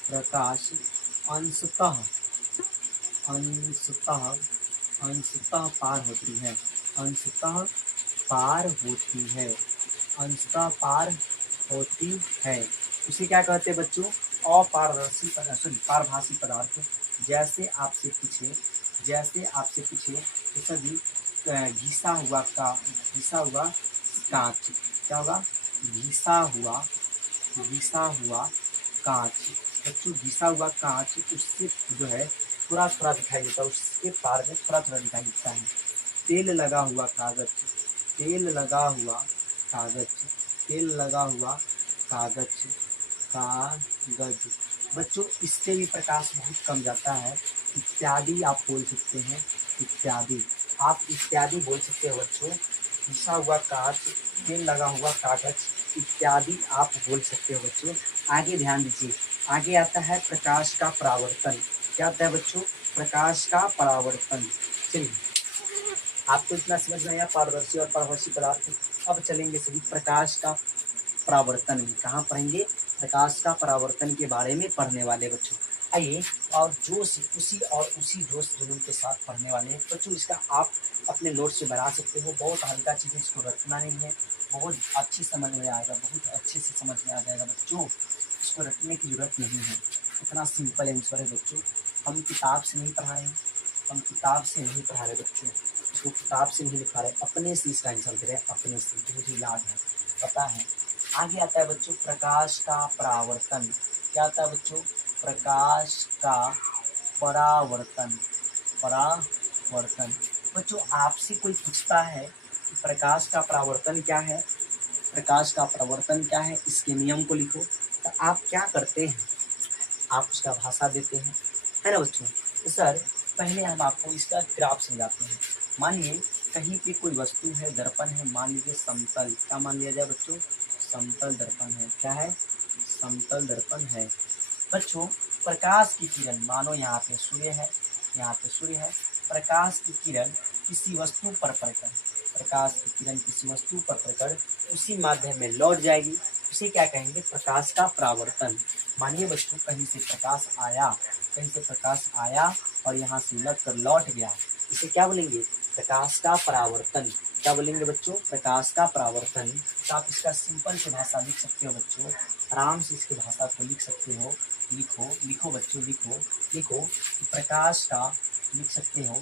प्रकाश अंशतः, अंशतः, अंशतः पार होती है, अंशतः पार होती है, अंशतः पार होती है, उसे क्या कहते हैं बच्चों, अपारदर्शी सॉरी पारभासी पदार्थ। जैसे आपसे पूछे, जैसे आपसे पूछे तो सभी घिसा हुआ का, घिसा हुआ कांच, क्या होगा, घिसा हुआ, घिसा हुआ कांच। बच्चों घिसा हुआ कांच उससे जो है थोड़ा थोड़ा दिखाई देता है, उसके पार में थोड़ा थोड़ा दिखाई देता है। तेल लगा हुआ कागज, तेल लगा हुआ कागज, तेल लगा हुआ कागज, कागज। बच्चों इससे भी प्रकाश बहुत कम जाता है। इत्यादि आप बोल सकते हैं, इत्यादि, आप इत्यादि बोल सकते हैं बच्चों। घिसा हुआ कांच, तेल लगा हुआ कागज इत्यादि आप बोल सकते हो बच्चों। आगे ध्यान दीजिए, आगे आता है प्रकाश का परावर्तन। क्या आता है बच्चों, प्रकाश का परावर्तन। चलिए आपको इतना समझ में आया पारदर्शी और पारभासी पदार्थ। अब चलेंगे सभी प्रकाश का परावर्तन में। कहाँ पढ़ेंगे, प्रकाश का परावर्तन के बारे में पढ़ने वाले बच्चों। आइए और जोश, उसी जोश जुनून के साथ पढ़ने वाले हैं बच्चों। इसका आप अपने नोट्स से बना सकते हो, बहुत हल्का चीज़, इसको रटना नहीं है, बहुत अच्छी समझ में आएगा, बहुत अच्छे से समझ में आ जाएगा बच्चों। इसको रटने की जरूरत नहीं है, इतना सिंपल आंसर है बच्चों। हम किताब से नहीं पढ़ा रहे, हम किताब से नहीं पढ़ा रहे बच्चों, इसको किताब से नहीं लिखा रहे, अपने से इसका आंसर दे रहे हैं, अपने से, जो मुझे याद है, पता है। आगे आता है बच्चों प्रकाश का परावर्तन। क्या आता है बच्चों, प्रकाश का परावर्तन, परावर्तन। बच्चों आपसे कोई पूछता है कि प्रकाश का परावर्तन क्या है, प्रकाश का परावर्तन क्या है, इसके नियम को लिखो, तो आप क्या करते हैं, आप उसका भाषा देते हैं, है ना बच्चों। तो सर पहले हम आपको इसका ग्राफ समझाते हैं। मानिए कहीं पे कोई वस्तु है, दर्पण है, मान लीजिए समतल, क्या मान लिया जाए बच्चों, समतल दर्पण है, क्या है, समतल दर्पण है। बच्चों प्रकाश की किरण, मानो यहाँ पे सूर्य है, यहाँ पे सूर्य है, प्रकाश की किरण किसी वस्तु पर पड़कर, प्रकाश की किरण किसी वस्तु पर पड़कर उसी माध्यम में लौट जाएगी, उसे क्या कहेंगे, प्रकाश का परावर्तन। मानिए बच्चों कहीं से प्रकाश आया, कहीं से प्रकाश आया और यहाँ से लग कर लौट गया, इसे क्या बोलेंगे, प्रकाश का परावर्तन। क्या बोलेंगे बच्चों, प्रकाश का परावर्तन। तो आप इसका सिंपल से भाषा लिख सकते हो बच्चों, आराम से इसकी भाषा को लिख सकते हो। लिखो लिखो बच्चों, लिखो लिखो। प्रकाश का लिख सकते हो,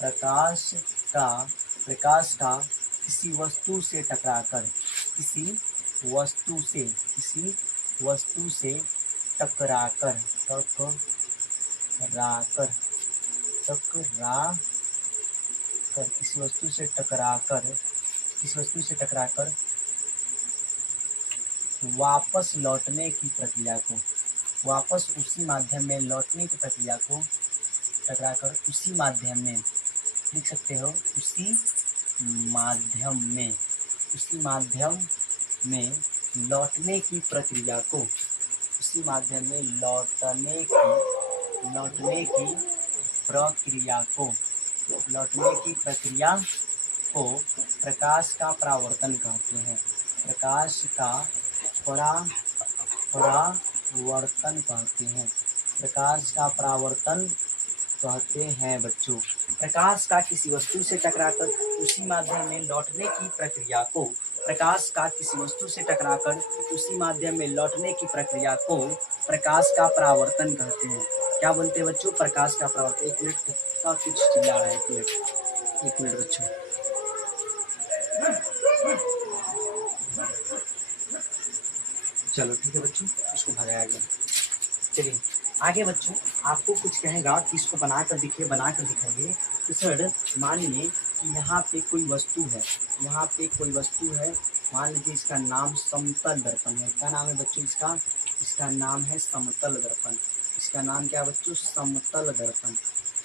प्रकाश का, प्रकाश का किसी वस्तु से टकराकर, किसी वस्तु से, किसी वस्तु से टकराकर, टकराकर, टकराकर, किसी वस्तु से टकराकर, किसी वस्तु से टकराकर वापस लौटने की प्रक्रिया को, वापस उसी माध्यम में लौटने की प्रक्रिया को, टकराकर उसी माध्यम में, लिख सकते हो उसी माध्यम में, उसी माध्यम में लौटने की प्रक्रिया को, उसी माध्यम में लौटने की, लौटने की प्रक्रिया को, लौटने की प्रक्रिया को प्रकाश का परावर्तन कहते हैं। प्रकाश का परावर्तन कहते हैं, प्रकाश का परावर्तन कहते हैं बच्चों। प्रकाश का किसी वस्तु से टकराकर उसी माध्यम में लौटने की प्रक्रिया को, प्रकाश का किसी वस्तु से टकराकर उसी माध्यम में लौटने की प्रक्रिया को प्रकाश का परावर्तन कहते हैं। क्या बोलते हैं बच्चों, प्रकाश का परावर्तन। एक मिनट, कुछ चिल्ला रहा है, एक मिनट, एक मिनट बच्चों। चलो ठीक है बच्चों, इसको भगाया गया। चलिए आगे बच्चों, आपको कुछ कहेगा कि इसको बनाकर दिखिए, बनाकर दिखाइए। तो सर मान लीजिए कि यहाँ पे कोई वस्तु है, यहाँ पे कोई वस्तु है, मान लीजिए इसका नाम समतल दर्पण है। क्या नाम है बच्चों इसका, इसका नाम है समतल दर्पण। इसका नाम क्या है बच्चों, समतल दर्पण,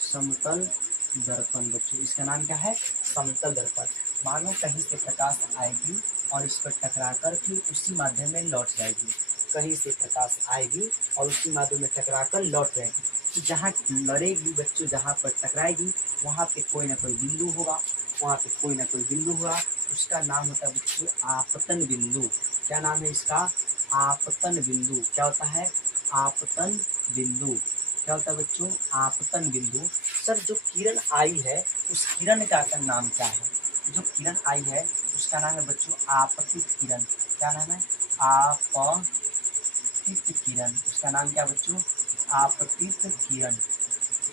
समतल दर्पण बच्चों, इसका नाम क्या है, समतल दर्पण। मानो कहीं से प्रकाश आएगी और इस पर टकराकर फिर उसी माध्यम में लौट जाएगी, कहीं से प्रकाश आएगी और उसी माध्यम में टकराकर लौट जाएगी। तो जहाँ लड़ेगी बच्चों, जहाँ पर टकराएगी वहाँ पे कोई ना कोई बिंदु होगा, वहाँ पे कोई ना कोई बिंदु होगा, उसका नाम होता है बच्चों आपतन बिंदु। क्या नाम है इसका, आपतन बिंदु। क्या होता है, आपतन बिंदु। क्या होता है बच्चों, आपतन बिंदु। सर जो किरण आई है उस किरण का नाम क्या है, जो किरण आई है उसका नाम है बच्चों आपतित किरण। क्या नाम है, आपतित किरण। उसका नाम क्या बच्चों, आपतित किरण,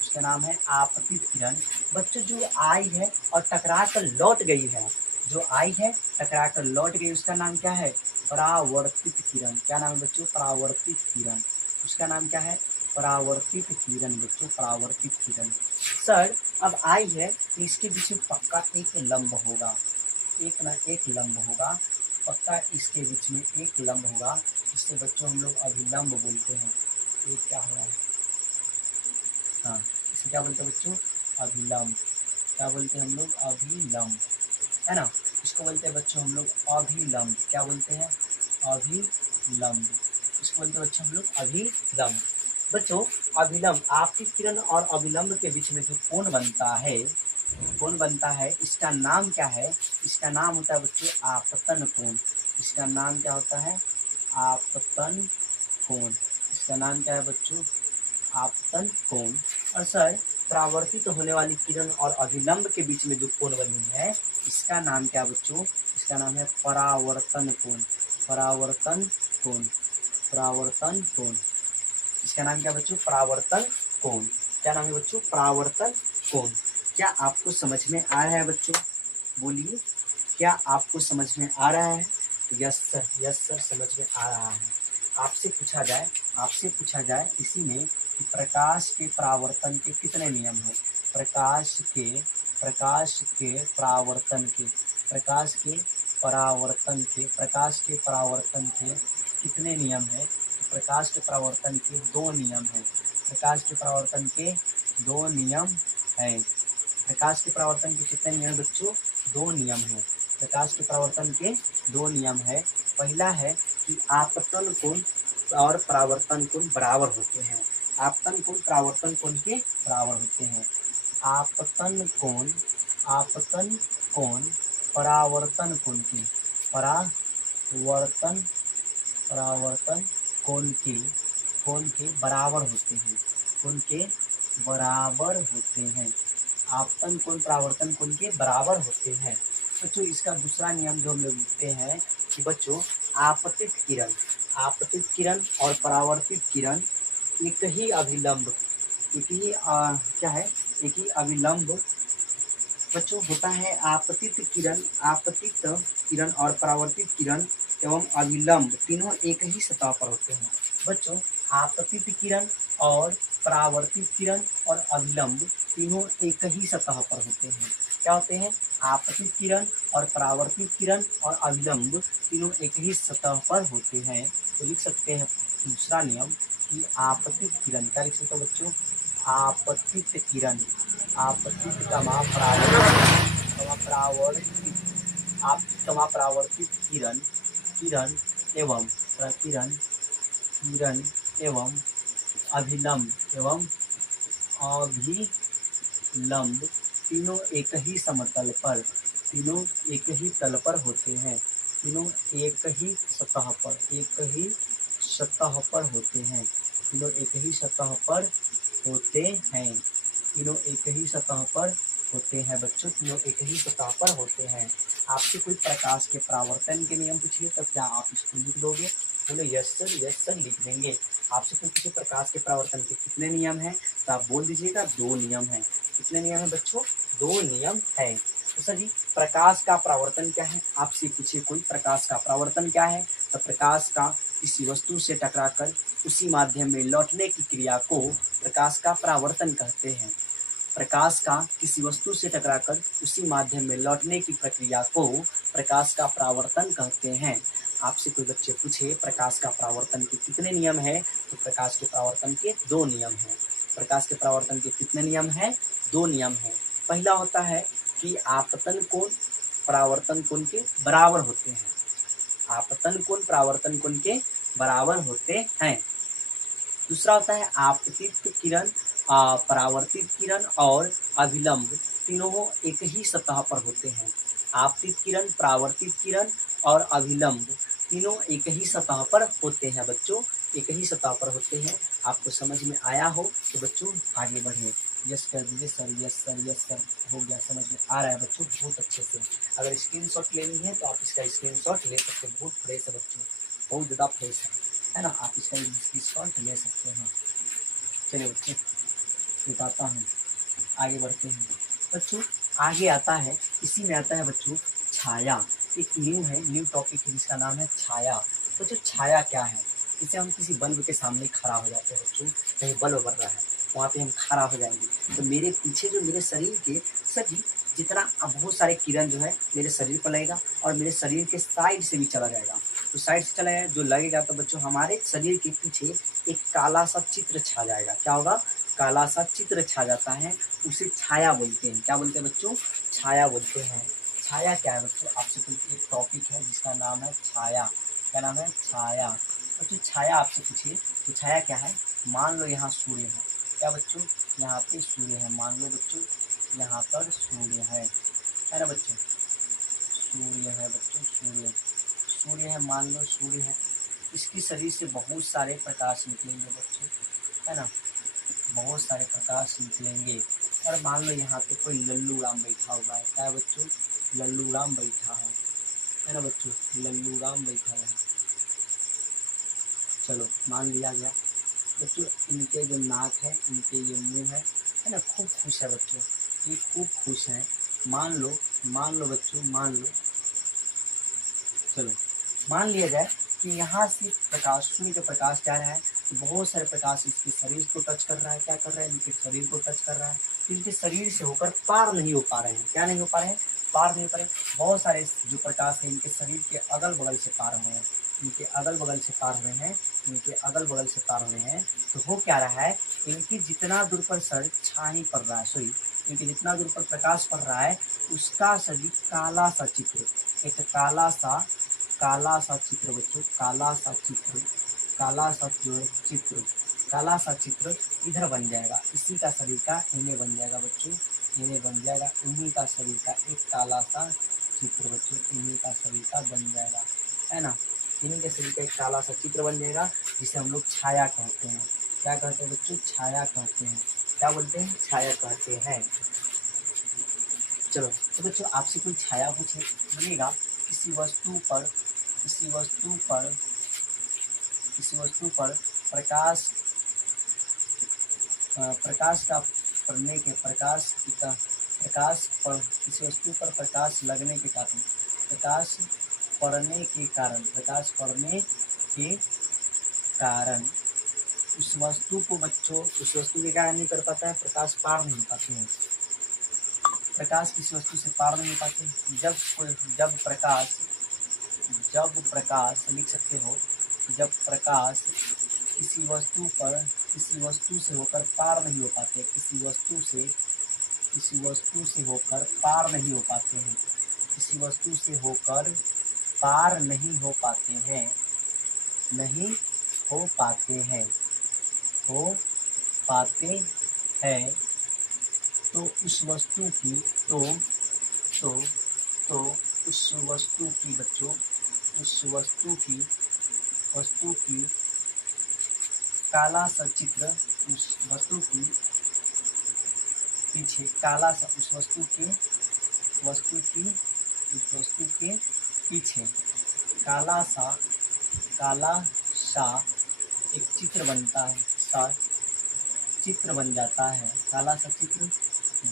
उसका नाम है आपतित किरण। बच्चों जो आई है और टकरा कर लौट गई है, जो आई है टकरा कर लौट गई, उसका नाम क्या है, परावर्तित किरण। क्या नाम है बच्चों, परावर्तित किरण। उसका नाम क्या है, परावर्तित किरण बच्चों, परावर्तित किरण। सर अब आई है तो इसके बीच में पक्का एक लंब होगा, एक ना एक लंब होगा, पक्का इसके बीच में एक लंब होगा, जिससे बच्चों हम लोग अभिलंब बोलते हैं। ये क्या हो रहा है, हाँ इसे क्या बोलते हैं बच्चों, अभिलंब। क्या बोलते हैं हम लोग, अभिलंब, है ना। इसको बोलते हैं बच्चों हम लोग अभिलंब। क्या बोलते हैं, अभिलंब। इसको बोलते हैं बच्चों हम लोग अभिलंब। बच्चों अभिलंब, आपतित किरण और अभिलंब के बीच में जो कोण बनता है, कोण बनता है, इसका नाम क्या है, इसका नाम होता है बच्चों आपतन कोण। इसका नाम क्या होता है, आपतन कोण। इसका नाम क्या है बच्चों, आपतन कोण। और सर परावर्तित होने वाली किरण और अभिलंब के बीच में जो कोण बनी है इसका नाम क्या बच्चों, इसका नाम है परावर्तन कोण। परावर्तन कोण, परावर्तन कोण। इसका नाम क्या बच्चों, परावर्तन कोण। क्या नाम है बच्चों, परावर्तन कोण। क्या आपको समझ में आ रहा है बच्चों, बोलिए क्या आपको समझ में आ रहा है। यस सर, यस सर समझ में आ रहा है। आपसे पूछा जाए, आपसे पूछा जाए इसी में कि प्रकाश के परावर्तन के कितने नियम हैं। प्रकाश के परावर्तन के, प्रकाश के परावर्तन के, प्रकाश के परावर्तन के कितने नियम हैं। प्रकाश के परावर्तन के दो नियम हैं। प्रकाश के परावर्तन के दो नियम हैं। प्रकाश के परावर्तन के कितने नियम बच्चों, दो नियम हैं। प्रकाश के परावर्तन के दो नियम है। पहला है कि आपतन कोण और परावर्तन कोण बराबर होते हैं। आपतन कोण परावर्तन कोण के बराबर होते हैं। आपतन कोण, आपतन कोण परावर्तन कोण के, परावर्तन, परावर्तन कोण के बराबर होते हैं, कोण के बराबर होते हैं। आपतन कोण परावर्तन कोण के बराबर होते हैं। बच्चों इसका दूसरा नियम जो हम लोग लिखते हैं कि बच्चों आपतित किरण और परावर्तित किरण एक ही अभिलंब, एक ही क्या है, एक ही अभिलंब बच्चों होता है। आपतित किरण और परावर्तित किरण एवं अभिलंब तीनों एक ही सतह पर होते हैं। बच्चों आपतित किरण और परावर्तित किरण और अभिलंब तीनों एक ही सतह पर होते हैं। क्या होते हैं? आपतित किरण और परावर्तित किरण और अभिलंब तीनों एक ही सतह पर होते हैं। तो लिख सकते हैं दूसरा नियम कि आपतित किरण, क्या लिख सकते हो बच्चों? आपतित किरण, आपतित परावर्तित किरण, किरण एवं प्रकिरण, किरण एवं अभिलंब अभिलंब तीनों एक ही समतल पर, तीनों एक ही तल पर होते हैं। तीनों एक ही सतह पर, एक ही सतह पर होते हैं। तीनों एक ही सतह पर होते हैं। तीनों एक ही सतह पर होते हैं बच्चों, तीनों एक ही सतह पर होते हैं। आपसे कोई प्रकाश के परावर्तन के नियम पूछिए तो क्या आप इसको लिख दोगे? बोले यस सर लिख देंगे। आपसे कोई पूछे प्रकाश के परावर्तन के कितने नियम हैं तो आप बोल दीजिएगा 2 नियम हैं। कितने नियम है बच्चों? 2 नियम है। तो सर जी प्रकाश का परावर्तन क्या है? आपसे पूछे कोई प्रकाश का परावर्तन क्या है तो प्रकाश का किसी वस्तु से टकराकर उसी माध्यम में लौटने की क्रिया को प्रकाश का परावर्तन कहते हैं। प्रकाश का किसी वस्तु से टकराकर उसी माध्यम में लौटने की प्रक्रिया को प्रकाश का परावर्तन कहते हैं। आपसे कोई बच्चे पूछे प्रकाश का परावर्तन के कितने नियम हैं तो प्रकाश के परावर्तन के 2 नियम हैं। प्रकाश के परावर्तन के कितने नियम हैं? 2 नियम हैं। पहला होता है कि आपतन कोण परावर्तन कोण के बराबर होते हैं। आपतन कोण परावर्तन कोण के बराबर होते हैं। दूसरा होता है आपतित किरण, परावर्तित किरण और अभिलंब तीनों एक ही सतह पर होते हैं। आपतित किरण, परावर्तित किरण और अभिलंब तीनों एक ही सतह पर होते हैं बच्चों, एक ही सतह पर होते हैं। आपको समझ में आया हो तो बच्चों आगे बढ़े। यस कर दीजिए sir, yes sir, yes sir, हो गया, समझ में आ रहा है बच्चों बहुत अच्छे से। अगर स्क्रीनशॉट लेनी है तो आप इसका स्क्रीनशॉट ले सकते हैं। बहुत फ्रेश है बच्चों, बहुत ज़्यादा फ्रेश है ना, आप इसका स्क्रीनशॉट ले सकते हैं। चलिए बच्चे बताता हूँ, आगे बढ़ते हैं बच्चों। आगे आता है, इसी में आता है बच्चों छाया। एक न्यू टॉपिक है जिसका नाम है छाया। बच्चों छाया क्या है? जैसे हम किसी बल्ब के सामने खड़ा हो जाते हैं बच्चों, कहीं बल्ब बढ़ रहा है वहाँ पे हम खड़ा हो जाएंगे तो मेरे पीछे जो मेरे शरीर के सभी जितना बहुत सारे किरण जो है मेरे शरीर पर लगेगा और मेरे शरीर के साइड से भी चला जाएगा। तो साइड से चला जाएगा जो लगेगा तो बच्चों हमारे शरीर के पीछे एक काला सा चित्र छा जाएगा। क्या होगा? काला सा चित्र छा जाता है, उसे छाया बोलते हैं। क्या बोलते हैं बच्चों? छाया बोलते हैं। छाया क्या है बच्चों? आपसे कोई एक टॉपिक है जिसका नाम है छाया। क्या नाम है? छाया। बच्चों छाया आपसे पूछिए तो छाया क्या है? मान लो यहाँ सूर्य है। क्या बच्चों? यहाँ पे सूर्य है। मान लो बच्चों यहाँ पर सूर्य है ना बच्चों? सूर्य है बच्चों, सूर्य है, मान लो सूर्य है। इसके शरीर से बहुत सारे प्रकाश निकलेंगे बच्चों, है ना, बहुत सारे प्रकाश निकलेंगे। और मान लो यहाँ पे कोई लल्लू राम बैठा हुआ है। क्या है बच्चों? लल्लू राम बैठा है ना बच्चों? लल्लू राम बैठा है। चलो मान लिया गया बच्चों। इनके जो नाक है, इनके ये मुंह है ना, खूब खुश है बच्चों, ये खूब खुश हैं। मान लो बच्चों, मान लो, चलो मान लिया जाए कि यहाँ से प्रकाश, सूर्य का प्रकाश जा रहा है, बहुत सारे प्रकाश इसके शरीर को टच कर रहा है। क्या कर रहा है? इनके शरीर को टच कर रहा है। इनके शरीर से होकर पार नहीं हो पा रहे हैं। क्या नहीं हो पा रहे हैं? पार नहीं हो पा रहे। बहुत सारे जो प्रकाश है इनके शरीर के अगल बगल से पार हो रहे हैं, इनके अगल बगल से पार हो रहे हैं, इनके अगल बगल से पार हो रहे हैं। तो हो क्या रहा है? इनकी जितना दूर पर सर छाई पड़ रहा है, सॉरी, इनके जितना दूर पर प्रकाश पड़ रहा है उसका सभी काला सा चित्र, एक काला सा चित्र बच्चों, काला सा चित्र, काला सा जो है चित्र, काला सा चित्र इधर बन जाएगा। इसी का शरीर का इन्हें बन जाएगा बच्चों, इन्हें बन जाएगा। इन्हीं का शरीर का एक काला सा चित्र बच्चों, इन्हीं का शरीर का बन जाएगा, है ना। इन्हीं के शरीर का एक काला सा चित्र बन जाएगा जिसे हम लोग छाया कहते हैं। क्या कहते हैं बच्चों? छाया कहते हैं। क्या बोलते हैं? छाया कहते हैं। चलो तो बच्चों आपसे कोई छाया पूछे बोलिएगा किसी वस्तु पर किसी वस्तु पर किसी वस्तु पर प्रकाश प्रकाश का पड़ने के प्रकाश पर किसी वस्तु पर प्रकाश लगने के कारण प्रकाश पड़ने के कारण उस वस्तु को बच्चों उस वस्तु के क्या नहीं कर पाता है, प्रकाश पार नहीं पाते हैं। प्रकाश किसी वस्तु से पार नहीं पाते। जब प्रकाश लिख सकते हो, जब प्रकाश किसी वस्तु से होकर पार नहीं हो पाते, किसी वस्तु से होकर पार नहीं हो पाते हैं, किसी वस्तु से होकर पार नहीं हो पाते हैं, नहीं हो पाते हैं, हो पाते हैं, तो उस वस्तु की उस वस्तु की बच्चों उस वस्तु की काला सा चित्र, उस वस्तु की पीछे काला सा उस वस्तु के पीछे काला सा एक चित्र बनता है, चित्र बन जाता है, काला सा चित्र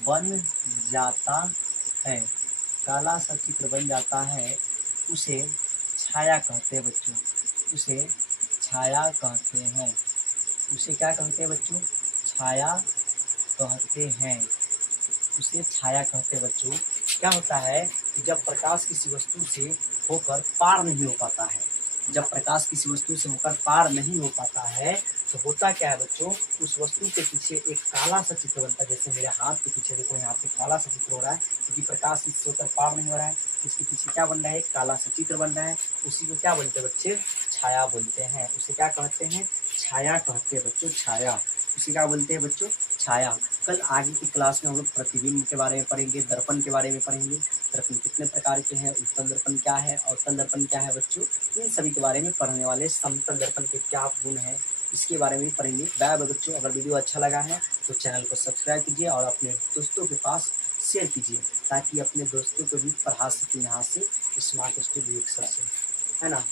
बन जाता है, काला सा चित्र बन जाता है, उसे छाया कहते हैं बच्चों, उसे छाया कहते हैं। उसे क्या कहते हैं बच्चों, छाया कहते हैं, उसे छाया कहते हैं बच्चों। क्या होता है कि जब प्रकाश किसी वस्तु से होकर पार नहीं हो पाता है, जब प्रकाश किसी वस्तु से होकर पार नहीं हो पाता है तो होता क्या है बच्चों, उस वस्तु के पीछे एक काला सा चित्र बनता है। जैसे मेरे हाथ के पीछे देखो, यहाँ पे काला सा चित्र हो रहा है क्योंकि प्रकाश इससे होकर पार नहीं हो रहा है, इसके पीछे क्या बन रहा है, काला सा चित्र बन रहा है। उसी को क्या बोलते हैं बच्चे, छाया बोलते हैं। उसे क्या कहते हैं, छाया कहते हैं बच्चों, छाया। उसे क्या बोलते हैं बच्चों, छाया। कल आगे की क्लास में हम लोग प्रतिबिंब के बारे में पढ़ेंगे, दर्पण के बारे में पढ़ेंगे, दर्पण कितने प्रकार के हैं, उत्तल दर्पण क्या है, अवतल दर्पण क्या है बच्चों, इन सभी के बारे में पढ़ने वाले। समतल दर्पण के क्या गुण है इसके बारे में भी पढ़ेंगे। बाय बाय बच्चों। अगर वीडियो अच्छा लगा है तो चैनल को सब्सक्राइब कीजिए और अपने दोस्तों के पास शेयर कीजिए ताकि अपने दोस्तों को भी पढ़ा सकें यहाँ से स्मार्ट स्टडी अक्षर से, है ना।